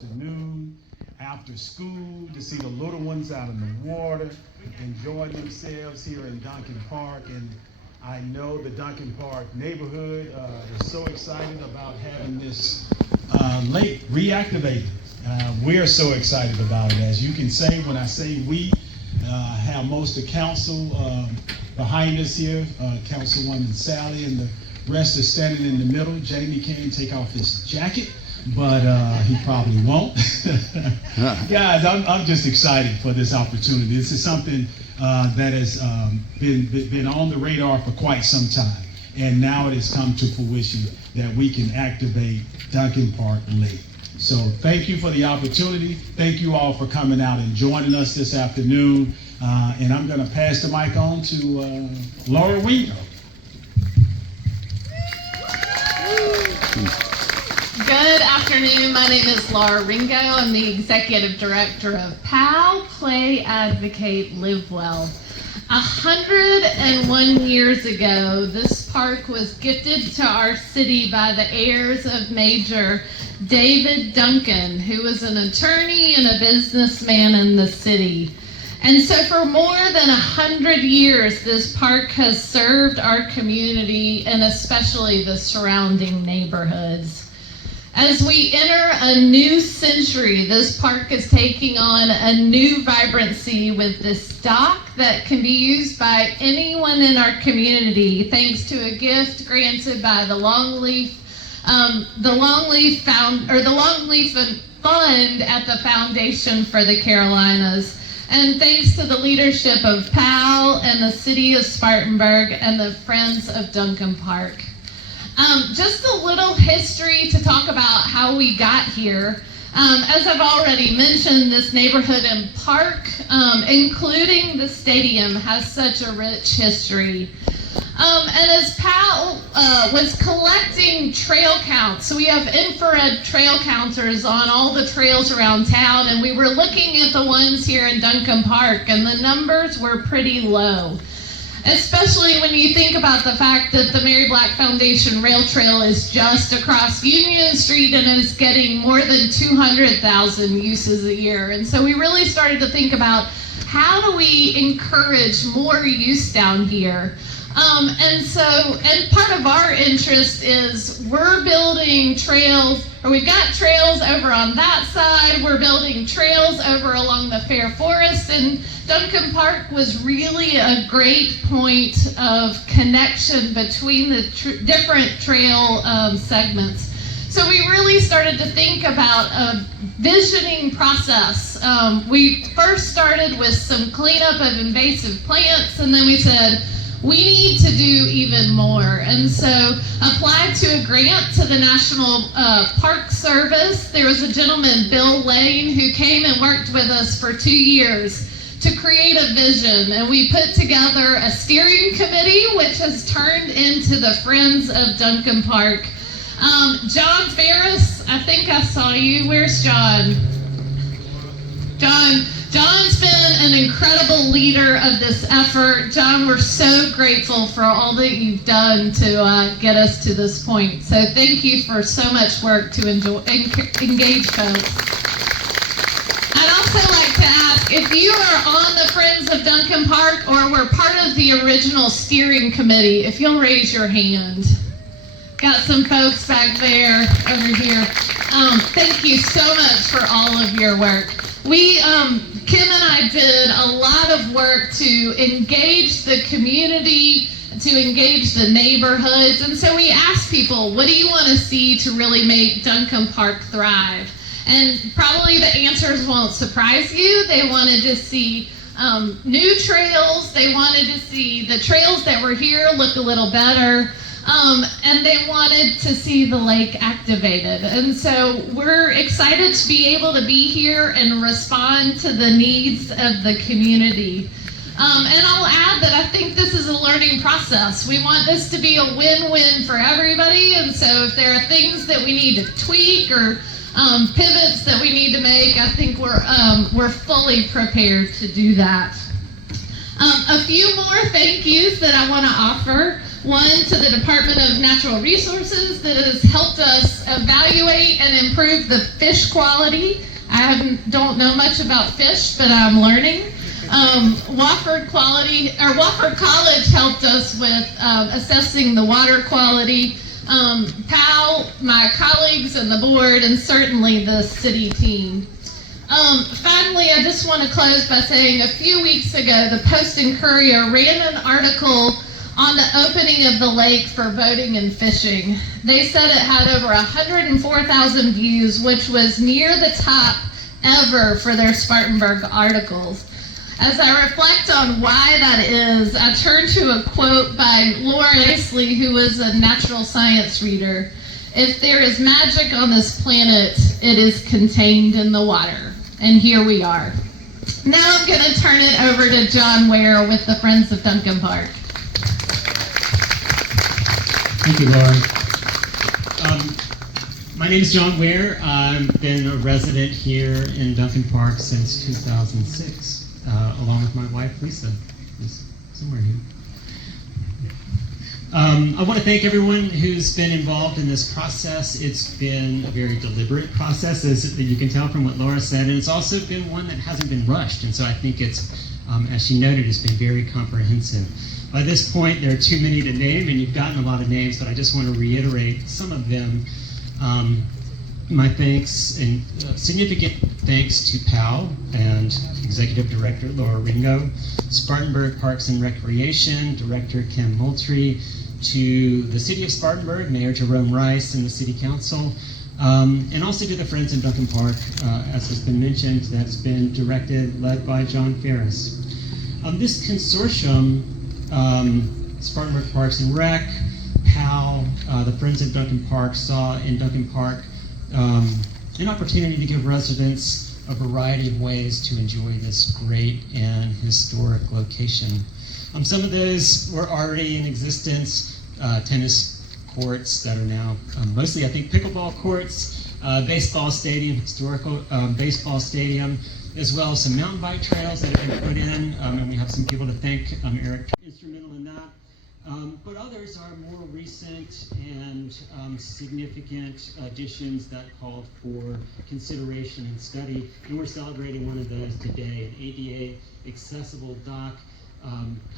afternoon, after school, to see the little ones out in the water, enjoying themselves here in Duncan Park. And I know the Duncan Park neighborhood is so excited about having this lake reactivated. We're so excited about it. As you can say, when I say we, have most of council behind us here, Councilwoman Sally, and the rest are standing in the middle. Jamie can't take off his jacket, but he probably won't. Guys, I'm just excited for this opportunity. This is something that has been on the radar for quite some time, and now it has come to fruition that we can activate Duncan Park Lake. So thank you for the opportunity. Thank you all for coming out and joining us this afternoon. And I'm going to pass the mic on to Laura Wingo. Good afternoon. My name is Laura Ringo. I'm the Executive Director of PAL, Play, Advocate, Live Well. 101 years ago, this park was gifted to our city by the heirs of Major David Duncan, who was an attorney and a businessman in the city. And so for more than 100 years, this park has served our community and especially the surrounding neighborhoods. As we enter a new century, this park is taking on a new vibrancy with this dock that can be used by anyone in our community, thanks to a gift granted by the Longleaf Fund at the Foundation for the Carolinas. And thanks to the leadership of PAL and the city of Spartanburg and the Friends of Duncan Park. Just a little history to talk about how we got here. As I've already mentioned, this neighborhood and park, including the stadium, has such a rich history. And as PAL was collecting trail counts, so we have infrared trail counters on all the trails around town, and we were looking at the ones here in Duncan Park, and the numbers were pretty low. Especially when you think about the fact that the Mary Black Foundation Rail Trail is just across Union Street and is getting more than 200,000 uses a year. And so we really started to think about how do we encourage more use down here? And part of our interest is we're building trails, or we've got trails over on that side, we're building trails over along the Fair Forest, and Duncan Park was really a great point of connection between the different trail segments. So we really started to think about a visioning process. We first started with some cleanup of invasive plants, and then we said, we need to do even more. And so applied to a grant to the National Park Service. There was a gentleman, Bill Lane, who came and worked with us for 2 years to create a vision. And we put together a steering committee, which has turned into the Friends of Duncan Park. John Ferris, I think I saw you. Where's John? John's been an incredible leader of this effort. John, we're so grateful for all that you've done to get us to this point. So thank you for so much work to engage folks. I'd also like to ask, if you are on the Friends of Duncan Park or were part of the original steering committee, if you'll raise your hand. Got some folks back there, over here. Thank you so much for all of your work. Kim and I did a lot of work to engage the community, to engage the neighborhoods, and so we asked people, what do you want to see to really make Duncan Park thrive? And probably the answers won't surprise you. They wanted to see new trails. They wanted to see the trails that were here look a little better. And they wanted to see the lake activated. And so we're excited to be able to be here and respond to the needs of the community. And I'll add that I think this is a learning process. We want this to be a win-win for everybody. And so if there are things that we need to tweak or pivots that we need to make, I think we're fully prepared to do that. A few more thank yous that I want to offer. One to the Department of Natural Resources that has helped us evaluate and improve the fish quality. Don't know much about fish, but I'm learning. Wofford College helped us with assessing the water quality. Pal, my colleagues and the board, and certainly the city team. Finally, I just want to close by saying a few weeks ago, the Post and Courier ran an article on the opening of the lake for boating and fishing. They said it had over 104,000 views, which was near the top ever for their Spartanburg articles. As I reflect on why that is, I turn to a quote by Laura Isley, who was a natural science reader. "If there is magic on this planet, it is contained in the water." And here we are. Now I'm going to turn it over to John Ware with the Friends of Duncan Park. Thank you, Laura. My name is John Ware. I've been a resident here in Duncan Park since 2006, along with my wife, Lisa, who's somewhere here. I want to thank everyone who's been involved in this process. It's been a very deliberate process, as you can tell from what Laura said, and it's also been one that hasn't been rushed, and so I think it's, as she noted, it's been very comprehensive. By this point, there are too many to name, and you've gotten a lot of names, but I just want to reiterate some of them. My thanks and significant thanks to PAL and Executive Director Laura Ringo, Spartanburg Parks and Recreation Director Kim Moultrie, to the City of Spartanburg, Mayor Jerome Rice, and the City Council, and also to the Friends in Duncan Park, as has been mentioned, that's been led by John Ferris. This consortium, Spartanburg Parks and Rec, PAL, the Friends of Duncan Park, saw in Duncan Park an opportunity to give residents a variety of ways to enjoy this great and historic location. Some of those were already in existence, tennis courts that are now mostly, I think, pickleball courts, baseball stadium, historical baseball stadium, as well as some mountain bike trails that have been put in, and we have some people to thank. Eric, instrumental in that. But others are more recent and significant additions that called for consideration and study, and we're celebrating one of those today, an ADA accessible dock,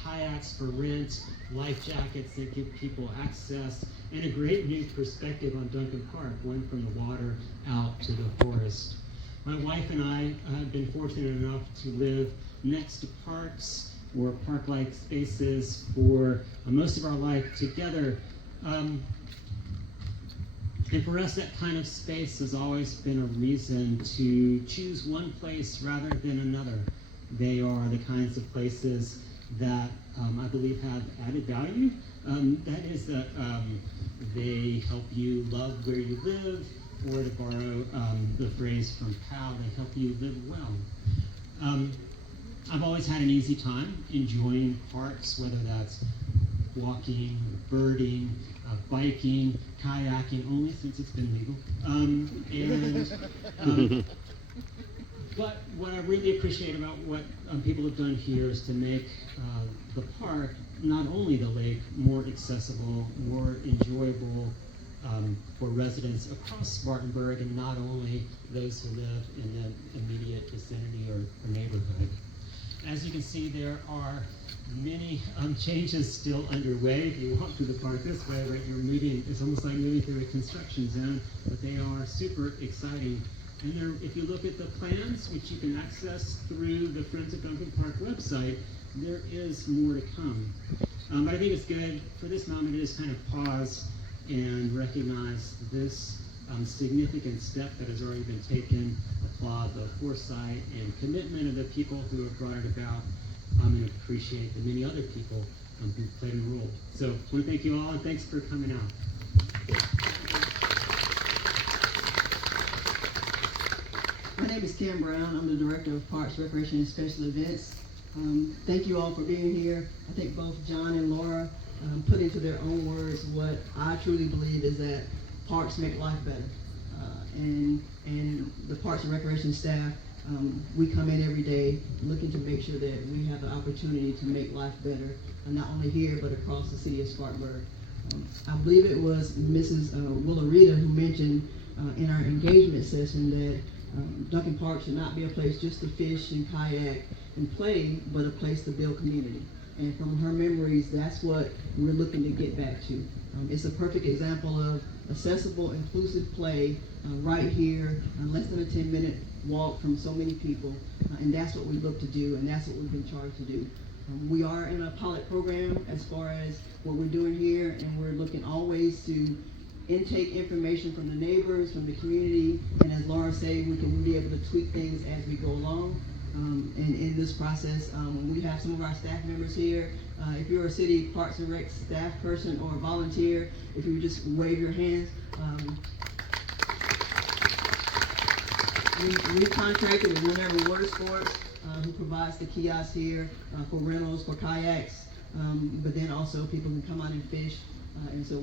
kayaks for rent, life jackets that give people access, and a great new perspective on Duncan Park, one from the water out to the forest. My wife and I have been fortunate enough to live next to parks or park-like spaces for most of our life together. And for us, that kind of space has always been a reason to choose one place rather than another. They are the kinds of places that I believe have added value. That is that they help you love where you live, or to borrow the phrase from PAL, they help you live well. I've always had an easy time enjoying parks, whether that's walking, birding, biking, kayaking, only since it's been legal. But what I really appreciate about what people have done here is to make the park, not only the lake, more accessible, more enjoyable for residents across Spartanburg, and not only those who live in the immediate vicinity or neighborhood. As you can see, there are many changes still underway. If you walk through the park this way, right, it's almost like moving through a construction zone, but they are super exciting. And if you look at the plans, which you can access through the Friends of Duncan Park website, there is more to come. But I think it's good for this moment to just kind of pause and recognize this significant step that has already been taken, applaud the foresight and commitment of the people who have brought it about, and appreciate the many other people who played a role. So I want to thank you all, and thanks for coming out. My name is Kim Brown. I'm the Director of Parks, Recreation, and Special Events. Thank you all for being here. I think both John and Laura put into their own words what I truly believe is that parks make life better. And the Parks and Recreation staff We come in every day looking to make sure that we have the opportunity to make life better, not only here, but across the city of Spartanburg. I believe it was Mrs. Willarita who mentioned in our engagement session that Duncan Park should not be a place just to fish and kayak and play, but a place to build community. And from her memories, that's what we're looking to get back to. It's a perfect example of accessible, inclusive play right here, less than a 10-minute walk from so many people, and that's what we look to do, and that's what we've been charged to do. We are in a pilot program as far as what we're doing here, and we're looking always to intake information from the neighbors, from the community, and as Laura said, we can be able to tweak things as we go along. And in this process, we have some of our staff members here. If you're a city Parks and Rec staff person or a volunteer, if you would just wave your hands. We contracted with Whenever Water Sports, who provides the kiosks here for rentals, for kayaks, but then also people can come out and fish. And so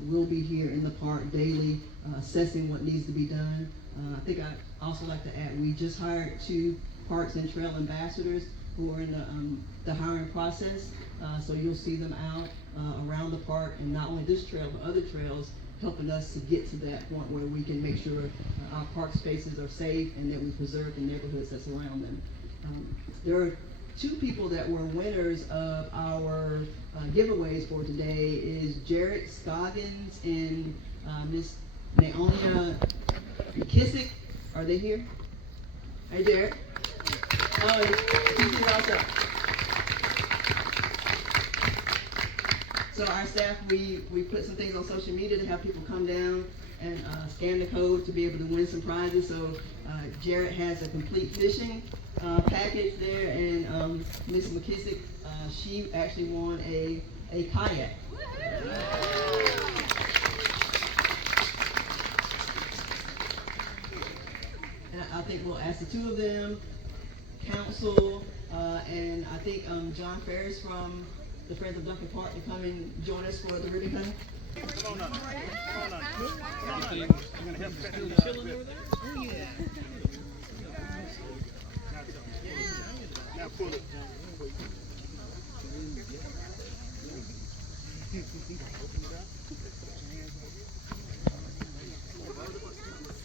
we'll be here in the park daily, assessing what needs to be done. I think I'd also like to add, we just hired 2 Parks and Trail ambassadors who are in the hiring process. So you'll see them out around the park, and not only this trail, but other trails, helping us to get to that point where we can make sure our park spaces are safe and that we preserve the neighborhoods that surround them. There are 2 people that were winners of our giveaways for today is Jarrett Scoggins and Miss Naomi McKissick. Are they here? Hey, Jarrett. Oh, he's here also. So our staff, we put some things on social media to have people come down and scan the code to be able to win some prizes. So Jarrett has a complete fishing package there, and Miss McKissick, she actually won a kayak. And I think we'll ask the 2 of them, council, and I think John Ferris from the Friends of Duncan Park to come and join us for the ribbon cutting. Come on up. You're gonna help cut chilling over there? Oh yeah. Now pull it. Open it up.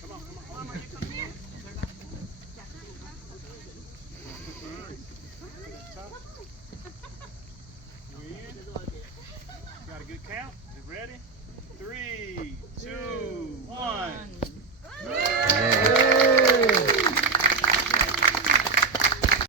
Come on. Got a good count? You ready?